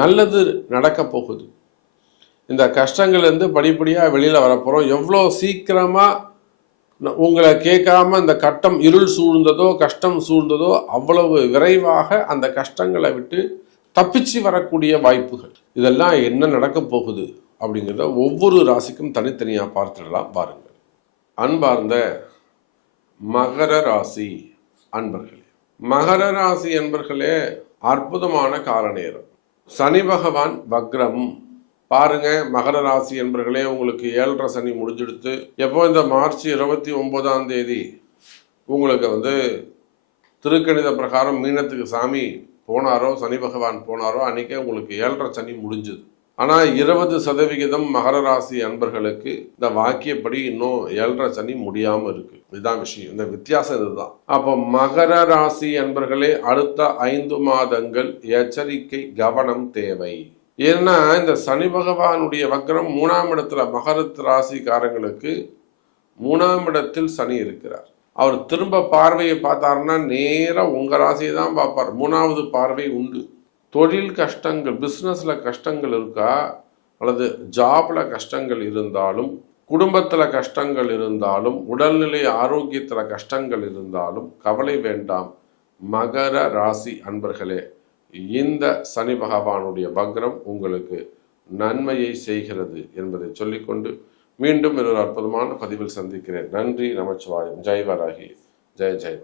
நல்லது நடக்க போகுது. இந்த கஷ்டங்கள்லேருந்து படிப்படியாக வெளியில் வரப்போகிறோம் எவ்வளோ சீக்கிரமாக உங்களை கேட்காம இந்த கட்டம் இருள் சூழ்ந்ததோ கஷ்டம் சூழ்ந்ததோ அவ்வளவு விரைவாக அந்த கஷ்டங்களை விட்டு தப்பிச்சு வரக்கூடிய வாய்ப்புகள். இதெல்லாம் என்ன நடக்க போகுது அப்படிங்கிறத ஒவ்வொரு ராசிக்கும் தனித்தனியாக பார்த்துடலாம். பாருங்கள். அன்பார்ந்த மகர ராசி அன்பர்களே. மகர ராசி அன்பர்களே அற்புதமான கால நேரம் சனி பகவான் வக்ரம். பாருங்க மகர ராசி என்பர்களே உங்களுக்கு ஏழரை சனி முடிஞ்செடுத்து எப்போ இந்த மார்ச் இருபத்தி ஒன்பதாம் தேதி உங்களுக்கு வந்து திருக்கணித பிரகாரம் மீனத்துக்கு சாமி போனாரோ சனி பகவான் போனாரோ அன்றைக்கே உங்களுக்கு ஏழரை சனி முடிஞ்சுது. ஆனால் இருபது சதவிகிதம் மகர ராசி அன்பர்களுக்கு இந்த வாக்கியப்படி இன்னும் ஏழரை சனி முடியாமல் இருக்கு. இதுதான் விஷயம். இந்த வித்தியாசம் இதுதான். அப்போ மகர ராசி அன்பர்களே அடுத்த ஐந்து மாதங்கள் எச்சரிக்கை கவனம் தேவை. ஏன்னா இந்த சனி பகவானுடைய வக்ரம் மூணாம் இடத்துல மகரத் ராசிக்காரங்களுக்கு மூணாம் இடத்தில் சனி இருக்கிறார். அவர் திரும்ப பார்வையை பார்த்தாருன்னா நேராக உங்கள் ராசியை தான் பார்ப்பார். மூணாவது பார்வை உண்டு. தொழில் கஷ்டங்கள் பிஸ்னஸில் கஷ்டங்கள் இருக்கா? அல்லது ஜாப்பில் கஷ்டங்கள் இருந்தாலும் குடும்பத்தில் கஷ்டங்கள் இருந்தாலும் உடல்நிலை ஆரோக்கியத்தில் கஷ்டங்கள் இருந்தாலும் கவலை வேண்டாம். மகர ராசி அன்பர்களே இந்த சனி பகவானுடைய வக்ரம் உங்களுக்கு நன்மையை செய்கிறது என்பதை சொல்லிக்கொண்டு மீண்டும் ஒரு அற்புதமான பதிவில் சந்திக்கிறேன். நன்றி நமச்சிவாயம். ஜெய்வராகி. ஜெய் ஜெய்